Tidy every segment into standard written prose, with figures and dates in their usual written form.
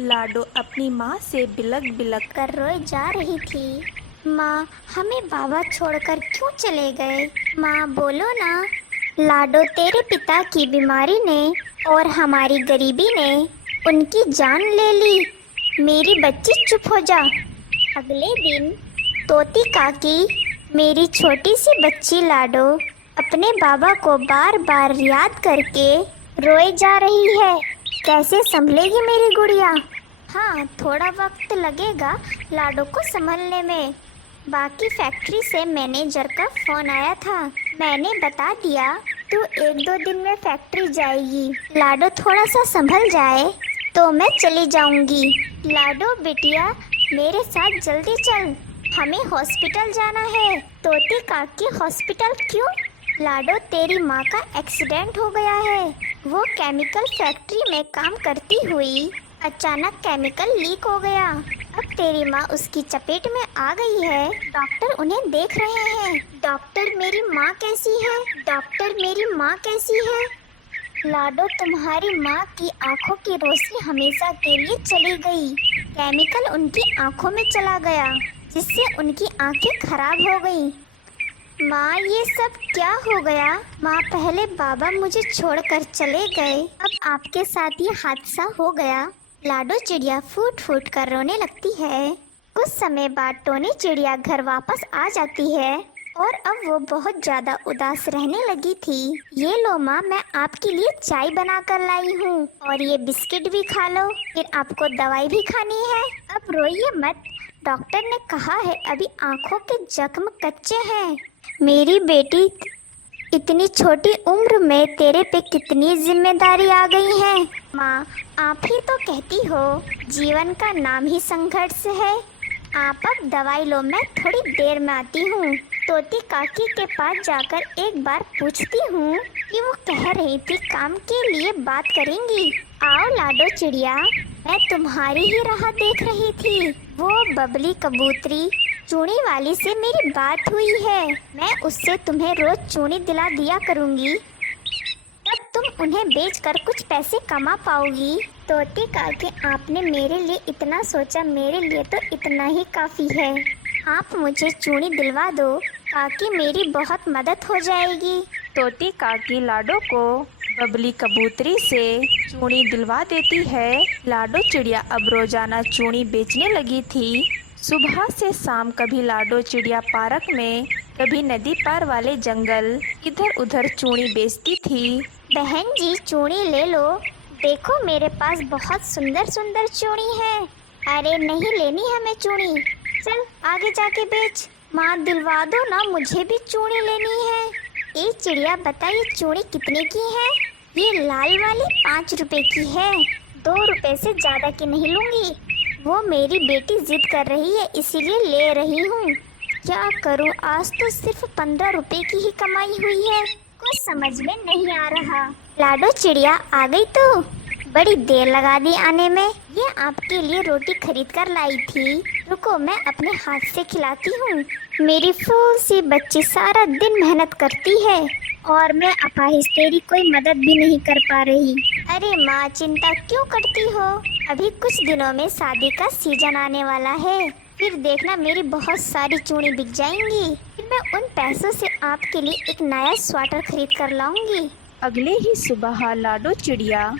लाडो अपनी माँ से बिलक बिलक कर रोए जा रही थी। माँ, हमें बाबा छोड़कर क्यों चले गए? माँ बोलो ना। लाडो, तेरे पिता की बीमारी ने और हमारी गरीबी ने उनकी जान ले ली। मेरी बच्ची चुप हो जा। अगले दिन तोती काकी, मेरी छोटी सी बच्ची लाडो, अपने बाबा को बार बार याद करके रोए जा रही है। कैसे संभलेगी मेरी गुड़िया? हाँ, थोड़ा वक्त लगेगा लाडो को संभलने में। बाकी फैक्ट्री से मैनेजर का फोन आया था। मैंने बता दिया तू 1-2 दिन में फैक्ट्री जाएगी। लाडो थोड़ा सा संभल जाए तो मैं चली जाऊंगी। लाडो बिटिया, मेरे साथ जल्दी चल, हमें हॉस्पिटल जाना है। तोती काकी, हॉस्पिटल क्यों? लाडो, तेरी माँ का एक्सीडेंट हो गया है। वो केमिकल फैक्ट्री में काम करती हुई अचानक केमिकल लीक हो गया। अब तेरी माँ उसकी चपेट में आ गई है। डॉक्टर उन्हें देख रहे हैं। डॉक्टर, मेरी माँ कैसी है? डॉक्टर, मेरी माँ कैसी है? लाडो, तुम्हारी माँ की आंखों की रोशनी हमेशा के लिए चली गई। केमिकल उनकी आंखों में चला गया, जिससे उनकी आंखें खराब हो गईं। माँ, ये सब क्या हो गया? माँ, पहले बाबा मुझे छोड़कर चले गए, अब आपके साथ ये हादसा हो गया। लाडो चिड़िया फूट फूट कर रोने लगती है। कुछ समय बाद टोनी चिड़िया घर वापस आ जाती है और अब वो बहुत ज्यादा उदास रहने लगी थी। ये लो माँ, मैं आपके लिए चाय बना कर लाई हूँ, और ये बिस्किट भी खा लो, फिर आपको दवाई भी खानी है। अब रोइए मत, डॉक्टर ने कहा है अभी आँखों के जख्म कच्चे हैं। मेरी बेटी, इतनी छोटी उम्र में तेरे पे कितनी जिम्मेदारी आ गई है। माँ, आप ही तो कहती हो जीवन का नाम ही संघर्ष है। आप अब दवाई लो, मैं थोड़ी देर में आती हूँ। तोती काकी के पास जाकर एक बार पूछती हूँ कि वो कह रही थी काम के लिए बात करेंगी। आओ लाडो चिड़िया, मैं तुम्हारी ही राह देख रही थी। वो बबली कबूतरी चूड़ी वाली से मेरी बात हुई है। मैं उससे तुम्हें रोज चूड़ी दिला दिया करूँगी, तब तुम उन्हें बेचकर कुछ पैसे कमा पाओगी। तोती काकी, आपने मेरे लिए इतना सोचा, मेरे लिए तो इतना ही काफ़ी है। आप मुझे चूड़ी दिलवा दो काकी, मेरी बहुत मदद हो जाएगी। तोती काकी लाडो को बबली कबूतरी से चूड़ी दिलवा देती है। लाडो चिड़िया अब रोजाना चूड़ी बेचने लगी थी। सुबह से शाम कभी लाडो चिड़िया पार्क में, कभी नदी पार वाले जंगल, इधर उधर चूड़ी बेचती थी। बहन जी, चूड़ी ले लो, देखो मेरे पास बहुत सुंदर सुंदर चूड़ी है। अरे नहीं लेनी हमें चूड़ी, चल आगे जाके बेच। माँ, दिलवा दो ना, मुझे भी चूड़ी लेनी है। ए चिड़िया, बता ये चूड़ी कितने की है? ये लाल वाली 5 रुपए की है, 2 रुपए से ज़्यादा की नहीं लूँगी। वो मेरी बेटी जिद कर रही है, इसीलिए ले रही हूँ। क्या करूँ, आज तो सिर्फ 15 रुपए की ही कमाई हुई है, कुछ समझ में नहीं आ रहा। लाडो चिड़िया आ गई तो बड़ी देर लगा दी आने में। ये आपके लिए रोटी खरीद कर लाई थी, रुको मैं अपने हाथ से खिलाती हूँ। मेरी फूल सी बच्ची सारा दिन मेहनत करती है और मैं अपाहिज तेरी कोई मदद भी नहीं कर पा रही। अरे माँ, चिंता क्यों करती हो? अभी कुछ दिनों में शादी का सीजन आने वाला है, फिर देखना मेरी बहुत सारी चूड़ी बिक जाएंगी। फिर मैं उन पैसों से आपके लिए एक नया स्वेटर खरीद कर लाऊंगी। अगले ही सुबह लाडो चिड़िया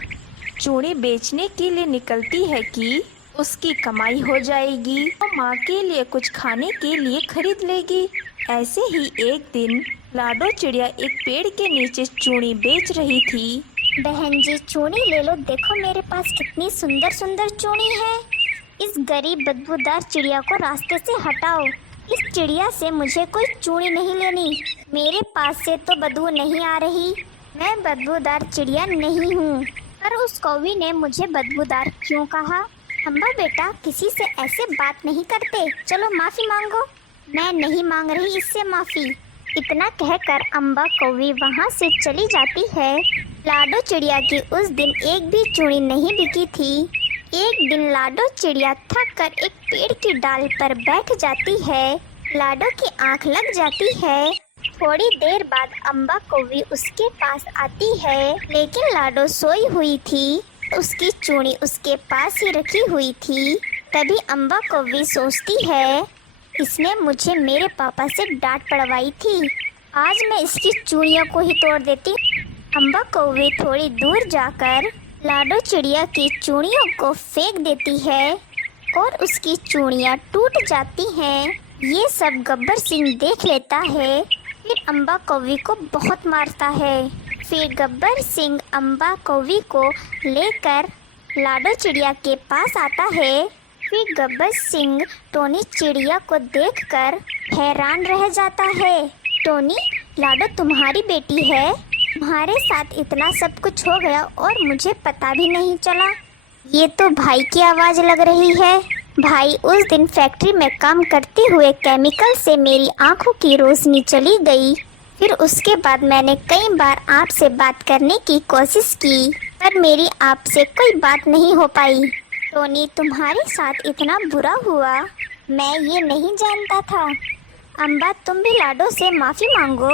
चूड़ी बेचने के लिए निकलती है कि उसकी कमाई हो जाएगी और माँ के लिए कुछ खाने के लिए खरीद लेगी। ऐसे ही एक दिन लाडो चिड़िया एक पेड़ के नीचे चूड़ी बेच रही थी। बहन जी, चूड़ी ले लो, देखो मेरे पास कितनी सुंदर सुंदर चूड़ी है। इस गरीब बदबूदार चिड़िया को रास्ते से हटाओ। इस चिड़िया से मुझे कोई चूड़ी नहीं लेनी, मेरे पास से तो बदबू नहीं आ रही। मैं बदबूदार चिड़िया नहीं हूँ। पर उस कौवी ने मुझे बदबूदार क्यों कहा? अम्बा बेटा, किसी से ऐसे बात नहीं करते, चलो माफ़ी मांगो। मैं नहीं मांग रही इससे माफ़ी। इतना कहकर अम्बा कौवी वहाँ से चली जाती है। लाडो चिड़िया की उस दिन एक भी चूड़ी नहीं बिकी थी। एक दिन लाडो चिड़िया थक कर एक पेड़ की डाल पर बैठ जाती है। लाडो की आंख लग जाती है। थोड़ी देर बाद अम्बा कौवी उसके पास आती है, लेकिन लाडो सोई हुई थी। उसकी चूड़ी उसके पास ही रखी हुई थी। तभी अम्बा कौवी सोचती है, इसने मुझे मेरे पापा से डांट पड़वाई थी, आज मैं इसकी चूड़ियों को ही तोड़ देती। अम्बा कौवी थोड़ी दूर जाकर लाडो चिड़िया की चूड़ियों को फेंक देती है और उसकी चूड़ियाँ टूट जाती हैं। ये सब गब्बर सिंह देख लेता है, फिर अम्बा कौवी को बहुत मारता है। फिर गब्बर सिंह अम्बा कौवी को लेकर लाडो चिड़िया के पास आता है। फिर गब्बर सिंह टोनी चिड़िया को देखकर हैरान रह जाता है। टोनी, लाडो तुम्हारी बेटी है, तुम्हारे साथ इतना सब कुछ हो गया और मुझे पता भी नहीं चला। ये तो भाई की आवाज़ लग रही है। भाई, उस दिन फैक्ट्री में काम करते हुए केमिकल से मेरी आंखों की रोशनी चली गई। फिर उसके बाद मैंने कई बार आपसे बात करने की कोशिश की, पर मेरी आपसे कोई बात नहीं हो पाई। टोनी, तुम्हारे साथ इतना बुरा हुआ, मैं ये नहीं जानता था। अम्बा, तुम भी लाडो से माफ़ी मांगो।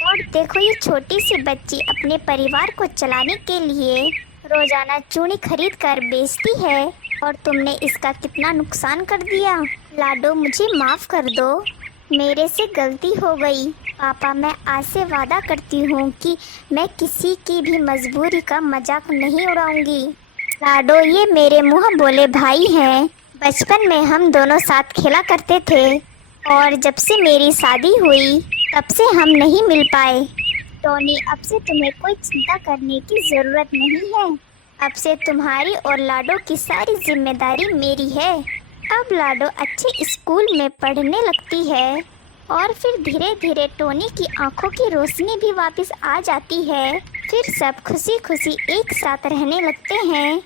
और देखो, ये छोटी सी बच्ची अपने परिवार को चलाने के लिए रोज़ाना चूड़ी खरीद कर बेचती है और तुमने इसका कितना नुकसान कर दिया। लाडो, मुझे माफ़ कर दो, मेरे से गलती हो गई। पापा, मैं आज से वादा करती हूँ कि मैं किसी की भी मजबूरी का मजाक नहीं उड़ाऊंगी। लाडो, ये मेरे मुँह बोले भाई हैं। बचपन में हम दोनों साथ खेला करते थे और जब से मेरी शादी हुई तब से हम नहीं मिल पाए। टोनी, अब से तुम्हें कोई चिंता करने की ज़रूरत नहीं है। अब से तुम्हारी और लाडो की सारी जिम्मेदारी मेरी है। अब लाडो अच्छे स्कूल में पढ़ने लगती है और फिर धीरे धीरे टोनी की आंखों की रोशनी भी वापस आ जाती है। फिर सब खुशी खुशी एक साथ रहने लगते हैं।